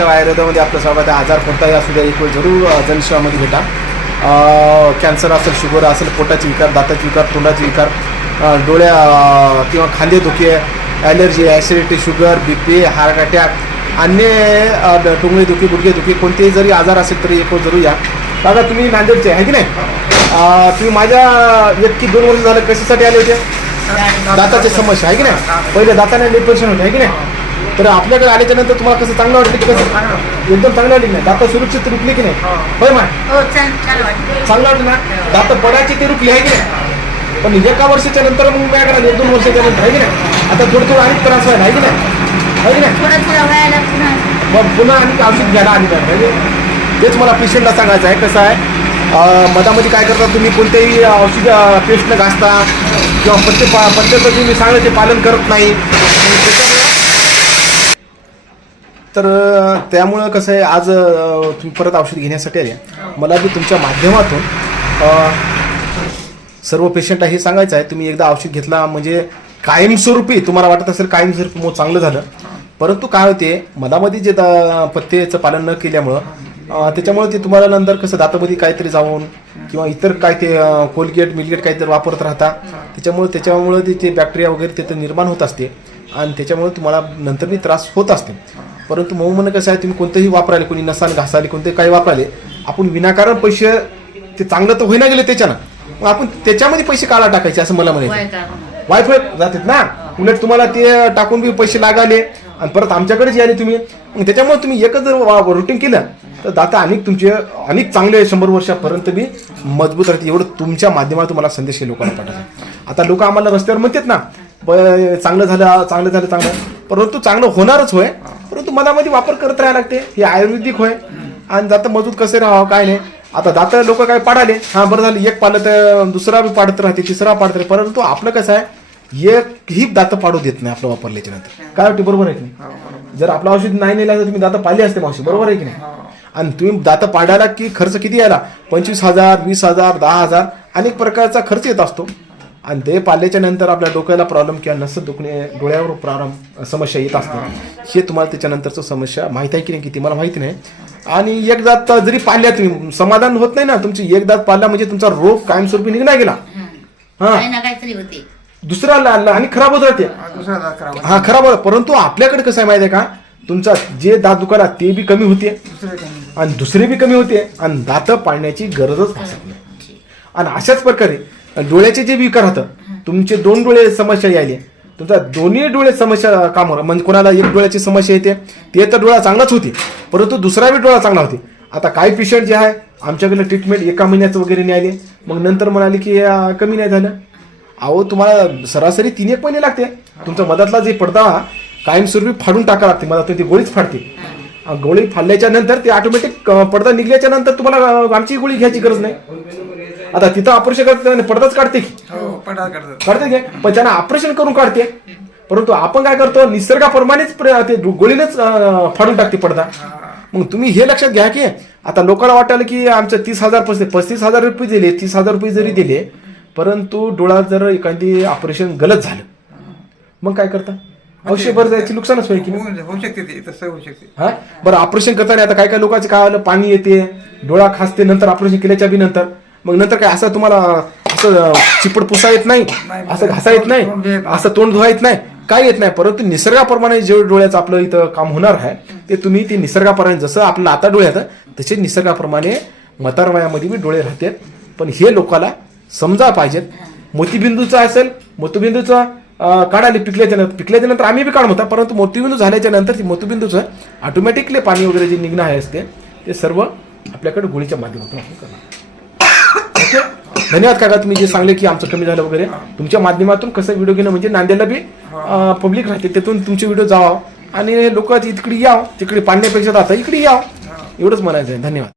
आयुर्वेदामध्ये आपलं स्वागत आहे आजार कोणताही असू द्या एक वेळ जरूर अ, जनसेवामध्ये भेटा. कॅन्सर असेल शुगर असेल पोटाचे विकार दाताचे विकार तोंडाचे विकार डोळ्या किंवा खांदे दुखे allergy acidity sugar B P heart attack अन्य टुंगळे दुखी गुडघे दुखी कोणतेही जरी आजार असेल तरी एक वेळ जरूर या. दादा तुम्ही नांदेडचे आहे की नाही? तुम्ही माझ्या एक की दोन वर्ष झालं कशासाठी आले होते? दाताची समस्या आहे की नाही? पहिले दाताने डिप्रेशन होते आहे की नाही? तर आपल्याकडे आल्याच्यानंतर तुम्हाला कसं चांगलं वाटलं की कसं? एकदम चांगलं वाटलं नाही? दाता सुरक्षित रुकली की नाही? होय हो छान छान वाटतं चांगलं वाटलं ना दात पडायची ते रुकली आहे की नाही? पण एका वर्षाच्या नंतर मग माझ्याकडे एक दोन वर्षाच्या नंतर आहे की नाही? आता थोडं थोडं आणि त्रास व्हायला आहे की नाही? आहे की मग पुन्हा आणि औषध घ्यायला आणि काय तेच मला पेशंटला सांगायचं आहे कसं आहे? मधामध्ये काय करता तुम्ही? कोणत्याही औषध पेस्टनं घासता किंवा पथ्य पथ्याचं तुम्ही सांगलं ते पालन करत नाही. त्याच्यामुळं तर त्यामुळं कसं आहे आज तुम्ही परत औषध घेण्यासाठी आले. मला बी तुमच्या माध्यमातून सर्व पेशंटला हे सांगायचं आहे. तुम्ही एकदा औषध घेतला म्हणजे कायमस्वरूपी तुम्हाला वाटत असेल कायमस्वरूपी मग चांगलं झालं. परंतु काय होते मधामध्ये जे दा पत्तेचं पालन न केल्यामुळं त्याच्यामुळे ते तुम्हाला नंतर कसं दातामध्ये काहीतरी जाऊन किंवा इतर काय ते कोलगेट मिलगेट काहीतरी वापरत राहता. त्याच्यामुळे त्याच्यामुळे ते- ते बॅक्टेरिया वगैरे तिथं निर्माण होत असते. आणि त्याच्यामुळे तुम्हाला नंतर बी त्रास होत असते. परंतु मऊ म्हणणं कसं आहे तुम्ही कोणतेही वापराले कोणी नसाल घासाले कोणते काही वापराले आपण विनाकारण पैसे ते चांगलं तर होईना गेले त्याच्यानं. मग आपण त्याच्यामध्ये पैसे काढा टाकायचे असं मला म्हणायचं. वय का? वायफाय जातात ना. उलट तुम्हाला ते टाकून बी पैसे लागाले आणि परत आमच्याकडेच याले तुम्ही त्याच्यामुळे तुम्ही एकच जर रुटीन केलं तर दाता अनेक तुमचे अनेक चांगले शंभर वर्षापर्यंत बी मजबूत राहते एवढं तुमच्या माध्यमातून मला संदेश हे लोकांना पाठवतो आता लोक आम्हाला रस्त्यावर म्हणतात ना चांगलं झालं चांगलं झालं चांगलं. परंतु चांगलं होणारच होय. परंतु मनामध्ये वापर करत राहायला लागते. हे आयुर्वेदिक होय. आणि दाता मजबूत कसे राहावं काय नाही. आता दाता लोक काय पाडाले. हा बरं झालं. एक पाडलं तर दुसरा बी पाडत राहते तिसरा पाडत राहते. परंतु आपलं कसं आहे एक ही दात पाडू देत नाही आपलं वापरल्याच्या नंतर. काय वाटते बरोबर आहे की नाही? जर आपलं औषध नाही नेला तर तुम्ही दाता पाळले असते मावशी. बरोबर आहे की नाही? आणि तुम्ही दाता पाडायला की खर्च किती यायला? पंचवीस हजार वीस हजार दहा हजार अनेक प्रकारचा खर्च येत असतो. आणि ते पाल्याच्या नंतर आपल्या डोक्याला प्रॉब्लेम किंवा नस दुखणे डोळ्यावर प्रॉब्लेम समस्या येत असते हे तुम्हाला त्याच्यानंतरचं समस्या माहीत आहे की नाही किती मला माहिती नाही. आणि एक दात जरी पाळल्या तुम्ही समाधान होत नाही ना तुमची एक दात पाळला म्हणजे तुमचा रोग कायमस्वरूपी निघणार गेला. हा. काही ना काहीतरी होते. दुसरा आणि खराब होत राहते. दुसरा दात खराब हा खराब होत परंतु आपल्याकडे कसं आहे माहिती आहे का? तुमचा जे दात दुखाला ते बी कमी होते. आणि दुसरे बी कमी होते. आणि दात पाळण्याची गरजच भासत नाही. आणि अशाच प्रकारे डोळ्याचे जे विकार होतं तुमचे दोन डोळे समस्या यायली. तुमचा दोन्ही डोळे समस्या काम होणार. म्हणजे कोणाला एक डोळ्याची समस्या येते ते तर डोळा चांगलाच होती परंतु दुसरा बी डोळा चांगला होते. आता काही पेशंट जे आहे आमच्याकडे ट्रीटमेंट एका महिन्याचं वगैरे नाही आले. मग नंतर म्हणाले की कमी नाही झालं. अहो तुम्हाला सरासरी तीन एक महिने लागते. तुमचा मधातला जे पडदा कायमस्वरूपी फाडून टाका लागते. मला ती गोळीच फाडते. गोळी फाडल्याच्या नंतर ते ऑटोमॅटिक पडदा निघल्याच्या नंतर तुम्हाला आमची गोळी घ्यायची गरज नाही. आता तिथं ऑपरेशन करते पडदाच काढते की. हो काढते. की? पण त्यांना ऑपरेशन करून काढते. परंतु आपण काय करतो निसर्गाप्रमाणेच प्र- ते गोळीनेच फाडून टाकते पडदा. मग तुम्ही हे लक्षात घ्या की आता लोकांना वाटायला की आमचं तीस हजार पस्तीस पस्तीस हजार रुपये दिले तीस हजार रुपये जरी दिले परंतु डोळा जर एखादी ऑपरेशन गलत झालं मग काय करता? औषध बरं जायची नुकसानच होईल की होऊ शकते ते तसं होऊ शकते. हा? बरं ऑपरेशन करताना आता काय काय लोकांचे काय आलं? पाणी येते डोळा खासते नंतर ऑपरेशन केल्याच्या बी नंतर. मग नंतर काय असं तुम्हाला असं चिपट पुसा येत नाही. असं घासा येत नाही. असं तोंड धुवा येत नाही काय येत नाही परंतु निसर्गाप्रमाणे जे डोळ्याचं आपलं इथं काम होणार आहे ते तुम्ही ते निसर्गाप्रमाणे जसं आपलं आता डोळे आहेत तसे निसर्गाप्रमाणे म्हातार वयामध्ये बी डोळे राहतात पण हे लोकाला समजा पाहिजेत मोतीबिंदूचा असेल मोतीबिंदूचा अं, काढाले पिकल्याच्या नंतर पिकल्याच्या नंतर आम्ही बी काढून होता परंतु मोतीबिंदू झाल्याच्यानंतर ती मोतीबिंदूचं ऑटोमॅटिकली पाणी वगैरे जे निघणं आहे असते ते सर्व आपल्याकडे गोळीच्या माध्यमातून आपण करणार धन्यवाद काका तुम्ही जे सांगले की आमचं कमी झालं वगैरे. तुमच्या माध्यमातून कसं व्हिडिओ घेणं म्हणजे नांदेडला बी पब्लिक राहते त्यातून तुमचे व्हिडिओ जावा. आणि लोक इकडे याव तिकडे पाण्यापेक्षा जाता इकडे याव. एवढंच म्हणायचं आहे धन्यवाद.